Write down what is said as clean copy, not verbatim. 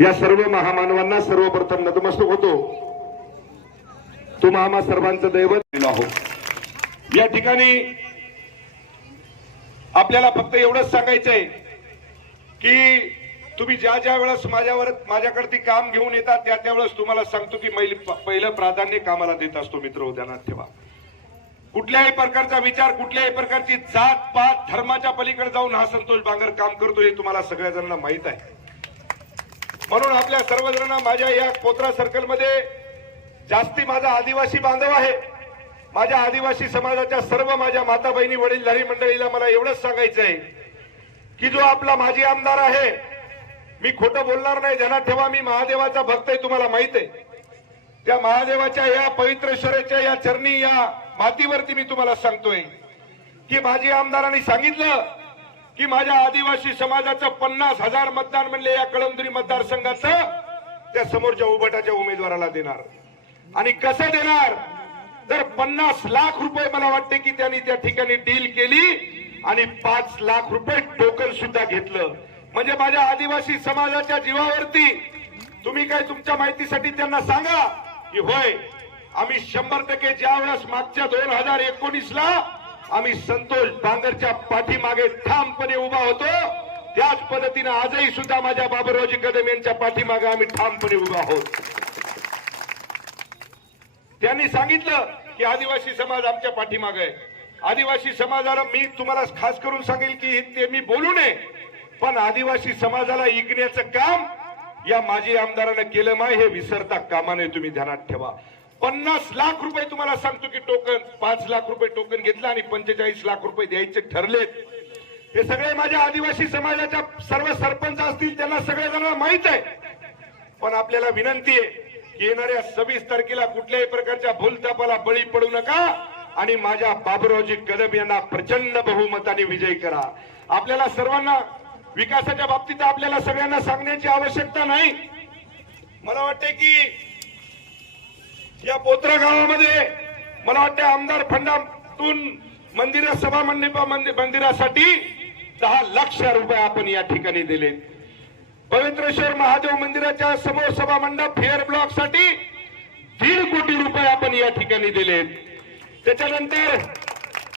या सर्व महामानवांना सर्वप्रथम नतमस्तक होतो। तुम्हा आम्हा सर्वांचं दैवत आहोत। या ठिकाणी आपल्याला फक्त एवढंच सांगायचंय की तुम्ही ज्या ज्या वेळेस माझ्याकडे काम घेऊन येतात त्या त्यावेळेस तुम्हाला सांगतो की पहिलं प्राधान्य कामाला देत असतो। मित्र ध्यानात ठेवा, कुठल्याही प्रकारचा विचार, कुठल्याही प्रकारची जात पात धर्माच्या पलीकडे जाऊन हा संतोष बांगर काम करतो हे तुम्हाला सगळ्या जणांना माहित आहे। म्हणून आपल्या सर्वजणांना माझ्या या पोत्रा सर्कल मध्ये जास्ती माझा आदिवासी बांधव आहे। माझ्या आदिवासी समाजाच्या सर्व माझ्या माता बहिणी वडीलधारी मंडळीला मला एवढंच सांगायचं आहे की जो आपला माजी आमदार आहे, मी खोटं बोलणार नाही, ध्यानात ठेवा, मी महादेवाचा भक्त आहे, तुम्हाला माहित आहे। त्या महादेवाच्या या पवित्रेश्वराच्या या चरणी या मातीवरती मी तुम्हाला सांगतोय की माजी आमदारांनी सांगितलं की माझ्या आदिवासी समाजाचं 50,000 मतदान म्हणले या कळमनुरी मतदारसंघाचं त्या समोरच्या उभटाच्या उमेदवाराला देणार। आणि कसं देणार, तर 50 लाख रुपये मला वाटते की त्यांनी त्या ठिकाणी डील केली आणि 5 लाख रुपये टोकन सुद्धा घेतलं। म्हणजे माझ्या आदिवासी समाजाच्या जीवावरती तुम्ही काय तुमच्या माहितीसाठी त्यांना सांगा की होय आम्ही 100% ज्या वेळेस मागच्या 2019 ला आम्ही संतोष बांगरच्या पाठीमागे ठामपणे उभा होतो, त्याच पद्धतीने आजही सुद्धा माझ्या बाबुरावजी कदम यांच्या पाठीमागे आम्ही ठामपणे उभा आहोत। त्यांनी सांगितलं की आदिवासी समाज आमच्या पाठीमागे आहे। आदिवासी समाजाला मी तुम्हाला खास करून सांगेल की ते मी बोलू नये, पण आदिवासी समाजाला ऐकण्याचं काम या माजी आमदारानं केलं नाही हे विसरता कामा नये, तुम्ही ध्यानात ठेवा। 50 लाख रुपये तुम्हाला सांगतो की टोकन, 5 लाख रुपये टोकन घेतलं आणि 45 लाख रुपये द्यायचे ठरलेत। हे सगळे माझ्या आदिवासी समाजाच्या सर्व सरपंच असतील, त्यांना सगळ्यांना माहित आहे। पण आपल्याला विनंती आहे की येणाऱ्या 26 तारखेला कुठल्याही प्रकारच्या भूलथापाला बळी पडू नका आणि माझ्या बाबुरावजी कदम यांना प्रचंड बहुमताने विजयी करा। आपल्याला सर्वांना विकासाच्या बाबतीत आपल्याला सगळ्यांना सांगण्याची आवश्यकता नाही। मला वाटते की या पोत्रा गावामध्ये मला वाटतं आमदार फंडातून मंदिरासाठी 10 लाख रुपये आपण या ठिकाणी दिले। पवित्रेश्वर महादेव मंदिराच्या समोर सभा मंडप फेअर ब्लॉक साठी 1.5 कोटी रुपये आपण या ठिकाणी दिले। त्याच्यानंतर